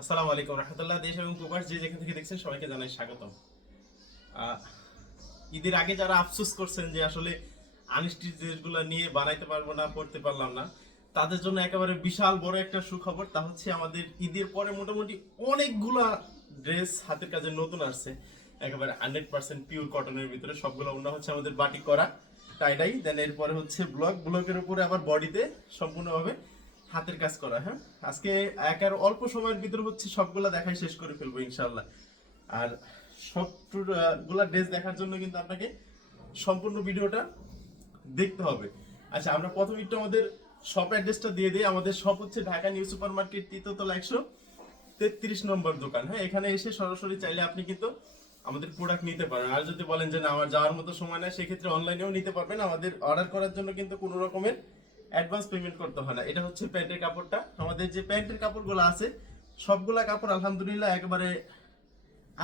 আসসালামু আলাইকুম রহমতুল্লাহ, দেশ এবং প্রবাস যে যেখান থেকে দেখছেন সবাইকে জানাই স্বাগতম। ঈদের আগে যারা আফসোস করছেন যে আসলে আনিষ্টি ড্রেসগুলো নিয়ে বানাইতে পারব না, পড়তে পারলাম না, তাদের জন্য একেবারে বিশাল বড় একটা সুখবর। তা হচ্ছে আমাদের ঈদের পরে মোটামুটি অনেকগুলা ড্রেস হাতের কাজে নতুন আসছে। একেবারে হান্ড্রেড পার্সেন্ট পিওর কটনের ভিতরে সবগুলো অন্য হচ্ছে আমাদের বাটি করা টাইডাই দেন এরপরে হচ্ছে ব্লক। ব্লকের উপরে আবার বডিতে সম্পূর্ণভাবে হাতের কাজ করা হ্যাঁ? আজকে এক আর অল্প সময়ের ভিতরে হচ্ছে সবগুলা দেখাই শেষ করে ফেলব ইনশাল্লাহ আর সবগুলা ড্রেস দেখার জন্য কিন্তু আপনাকে সম্পূর্ণ ভিডিওটা দেখতে হবে। আচ্ছা আমরা প্রথম একটু আমাদের শপ অ্যাড্রেসটা দিয়ে দিই। আমাদের শপ হচ্ছে ঢাকা নিউ সুপার মার্কেট তৃতীয়তলা একশো তেত্রিশ নম্বর দোকান হ্যাঁ? এখানে এসে সরাসরি চাইলে আপনি কিন্তু আমাদের প্রোডাক্ট নিতে পারেন। আর যদি বলেন যে না, আমার যাওয়ার মতো সময় নেই, সেক্ষেত্রে অনলাইনেও নিতে পারবেন। আমাদের অর্ডার করার জন্য কিন্তু কোনো রকমের অ্যাডভান্স পেমেন্ট করতে হয় না। এটা হচ্ছে প্যান্টের কাপড়টা। আমাদের যে প্যান্টের কাপড়গুলো আছে, সবগুলা কাপড় আলহামদুলিল্লাহ একেবারে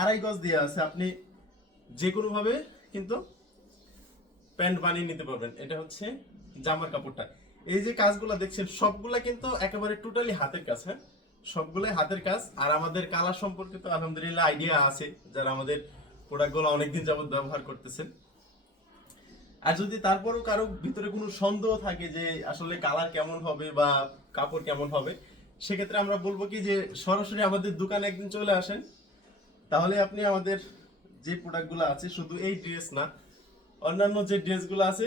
আড়াই গজ দিয়ে আছে। আপনি যে কোনোভাবে কিন্তু প্যান্ট বানিয়ে নিতে পারবেন। এটা হচ্ছে জামার কাপড়টা। এই যে কাজগুলো দেখছেন, সবগুলা কিন্তু একেবারে টোটালি হাতের কাজ হ্যাঁ? সবগুলাই হাতের কাজ। আর আমাদের কালার সম্পর্কে তো আলহামদুলিল্লাহ আইডিয়া আছে, যারা আমাদের প্রোডাক্টগুলো অনেকদিন যাবত ব্যবহার করতেছেন। আর যদি তারপরও কারও ভিতরে কোনো সন্দেহ থাকে যে আসলে কালার কেমন হবে বা কাপড় কেমন হবে, সেক্ষেত্রে আমরা বলব কি যে সরাসরি আমাদের দোকানে একদিন চলে আসেন। তাহলে আপনি আমাদের যে প্রোডাক্টগুলো আছে, শুধু এই ড্রেস না, অন্যান্য যে ড্রেসগুলো আছে,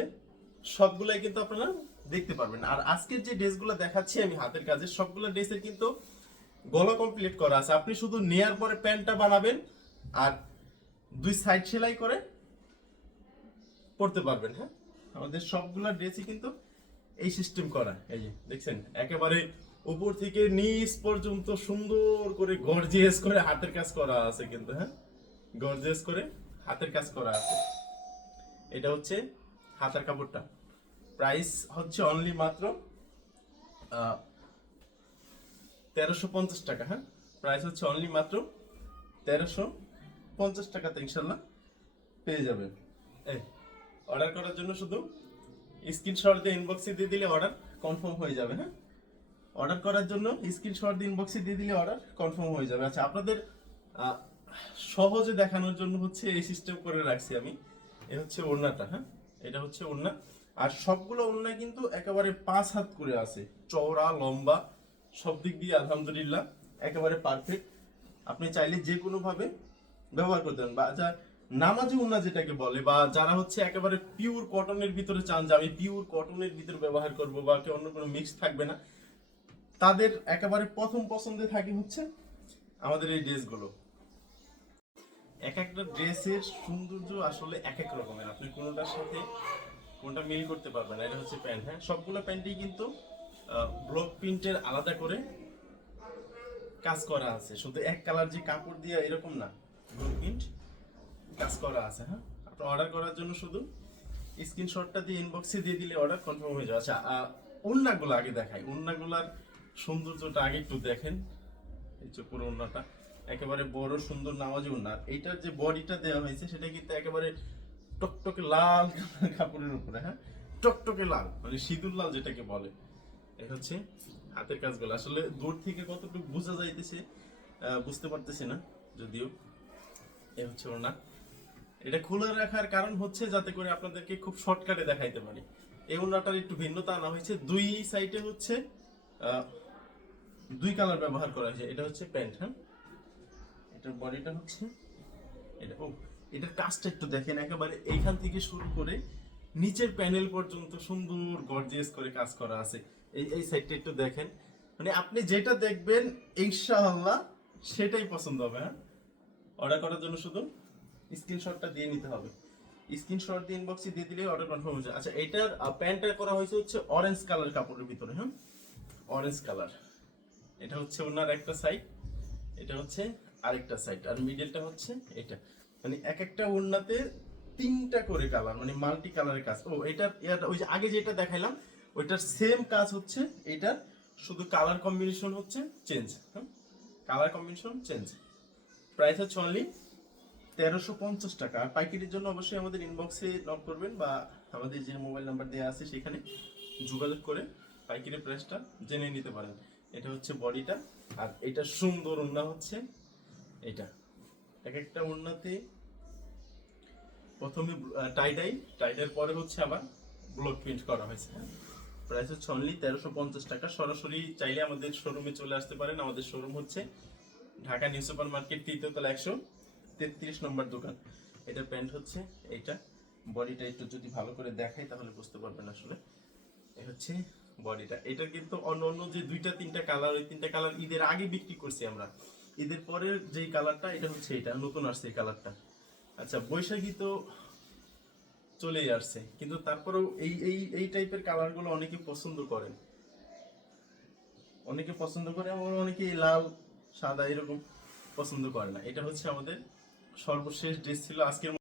সবগুলাই কিন্তু আপনারা দেখতে পারবেন। আর আজকের যে ড্রেসগুলো দেখাচ্ছি আমি হাতের কাজে, সবগুলো ড্রেসের কিন্তু গলা কমপ্লিট করা আছে। আপনি শুধু নেয়ার পরে প্যান্টটা বানাবেন আর দুই সাইড সেলাই করে পড়তে পারবেন হ্যাঁ? আমাদের সবগুলা ড্রেসই কিন্তু এই সিস্টেম করা। এই যে, দেখছেন? একেবারে উপর থেকে নিচ পর্যন্ত সুন্দর করে গর্জিয়াস করে হাতের কাজ করা আছে কিন্তু হ্যাঁ? গর্জিয়াস করে হাতের কাজ করা আছে। এটা হচ্ছে হাতের কাপড়টা। প্রাইস হচ্ছে অনলি মাত্র তেরোশো পঞ্চাশ টাকা হ্যাঁ? প্রাইস হচ্ছে অনলি মাত্র তেরোশো পঞ্চাশ টাকাতে ইনশাল্লাহ পেয়ে যাবেন। এই অর্ডার করার জন্য শুধু স্ক্রিনশট দিয়ে ইনবক্সে দিয়ে দিলে অর্ডার কনফার্ম হয়ে যাবে হ্যাঁ? অর্ডার করার জন্য স্ক্রিনশট দিয়ে ইনবক্সে দিয়ে দিলে অর্ডার কনফার্ম হয়ে যাবে। আচ্ছা আপনাদের সহজে দেখানোর জন্য হচ্ছে এই সিস্টেম করে রাখছি আমি। এ হচ্ছে ওড়নাটা হ্যাঁ? এটা হচ্ছে ওড়না। আর সবগুলো ওড়না কিন্তু একেবারে পাঁচ হাত করে আছে। চওড়া, লম্বা, সব দিক দিয়ে আলহামদুলিল্লাহ, একেবারে পারফেক্ট আপনি চাইলে যে কোনো ভাবে ব্যবহার করতে পারেন। বা যা নামাজি উন্না যেটাকে বলে বা যারা হচ্ছে একেবারে পিওর কটনের ভিতরে চান যে আমি পিওর কটনের ভিতরে ব্যবহার করব বা কি অন্য কোনো মিক্স থাকবে না, তাদের একেবারে প্রথম পছন্দে থাকে হচ্ছে আমাদের এই ড্রেসগুলো এক একটা ড্রেসের সৌন্দর্য আসলে এক এক রকমের। আপনি কোনোটার সাথে কোনটা মিল করতে পারবেন এটা হচ্ছে প্যান্ট হ্যাঁ? সবগুলো প্যান্টই কিন্তু ব্লক প্রিন্টের আলাদা করে কাজ করা আছে। শুধু এক কালার যে কাপড় দিয়ে এরকম না ব্লক প্রিন্ট কাজ করা আছে হ্যাঁ? আপনি অর্ডার করার জন্য শুধু স্ক্রিনশটটা দিয়ে ইনবক্সে দিয়ে দিলে অর্ডার কনফার্ম হয়ে যাবে। আচ্ছা আহ, ওড়নাগুলো আগে দেখাই। ওড়নাগুলার সৌন্দর্যটা আগে একটু দেখেন। এই যে পুরো ওড়নাটা। একেবারে বড় সুন্দর নামাজি আর এইটার যে বডিটা দেওয়া হয়েছে সেটা কিন্তু একেবারে টকটকে লাল কাপড়ের উপরে হ্যাঁ? টকটকে লাল মানে সিঁদুর লাল যেটাকে বলে। এই হচ্ছে হাতের কাজগুলো। আসলে দূর থেকে কতটুকু বোঝা যাইতেছে বুঝতে পারতেছি না যদিও। এই হচ্ছে ওড়না। এটা খোলা রাখার কারণ হচ্ছে যাতে করে আপনাদেরকে খুব শর্টকাটে দেখাইতে পারি। এই ওড়নাটার একটু ভিন্নতা আনা হয়েছে। দুই সাইডে হচ্ছে দুই কালার ব্যবহার করা হয়েছে। এটা হচ্ছে প্যান্ট হ্যাঁ? এটার বডিটা হচ্ছে, এটা, ও, এটার কাজটা একটু দেখেন। একেবারে এইখান থেকে শুরু করে নিচের প্যানেল পর্যন্ত সুন্দর, গর্জিয়াস করে কাজ করা আছে। এই এই সাইডটা একটু দেখেন। মানে আপনি যেটা দেখবেন, ইনশাআল্লাহ সেটাই পছন্দ হবে হ্যাঁ? অর্ডার করার জন্য শুধু? স্ক্রিনশটটা দিয়ে নিতে হবে। স্ক্রিনশট দিয়ে ইনবক্সে দিয়ে দিলে অর্ডার কনফার্ম হয়ে যায়। আচ্ছা এটার প্যান্টটা করা হয়েছে হচ্ছে অরেঞ্জ কালার কাপড়ের ভিতরে হ্যাঁ? অরেঞ্জ কালার এটা হচ্ছে ওনার একটা সাইড এটা হচ্ছে আরেকটা সাইড আর মিডলটা হচ্ছে এটা। মানে এক একটা ওড়নাতে তিনটা করে কালার মানে মাল্টি কালারের কাজ। ও, এটা ওই যে আগে যেটা দেখাইলাম, ওইটার সেম কাজ হচ্ছে এটার, শুধু কালার কম্বিনেশন হচ্ছে চেঞ্জ হ্যাঁ? কালার কম্বিনেশন চেঞ্জ প্রাইস হচ্ছে অনলি তেরোশো পঞ্চাশ টাকা। আর পাইকারির জন্য অবশ্যই আমাদের ইনবক্সে নক করবেন বা আমাদের যে মোবাইল নাম্বার দেওয়া আছে সেখানে যোগাযোগ করে পাইকারি প্রাইসটা জেনে নিতে পারেন। এটা হচ্ছে বডিটা আর এটা সুন্দর ওড়না হচ্ছে এটা। এক একটা ওড়নাতে প্রথমে টাইডাই টাইডের পরে হচ্ছে আবার ব্লক প্রিন্ট করা হয়েছে প্রাইস হচ্ছে অনলি তেরোশো পঞ্চাশ টাকা। সরাসরি চাইলে আমাদের শোরুমে চলে আসতে পারেন। আমাদের শোরুম হচ্ছে ঢাকা নিউ সুপার মার্কেট তৃতীয়তলা একশো। তেত্রিশ নম্বর দোকান। এটা প্যান্ট হচ্ছে এইটা। বডিটা একটু যদি ভালো করে দেখাই তাহলে বুঝতে পারবেন আসলে। এই হচ্ছে বডিটা। এটা কিন্তু অন্য অন্য যে দুইটা, তিনটা কালার, ওই তিনটা কালার ঈদের আগে বিক্রি করছি আমরা। ঈদের পরের যেই কালারটা, এটা হচ্ছে এটা। নতুন আসছে এই কালারটা। আচ্ছা বৈশাখী তো চলেই আসছে। কিন্তু তারপরেও এই এই এই টাইপের কালারগুলো অনেকে পছন্দ করেন। অনেকে পছন্দ করে এবং অনেকে লাল, সাদা এরকম পছন্দ করে না। এটা হচ্ছে আমাদের সর্বশেষ ড্রেস ছিল আজকের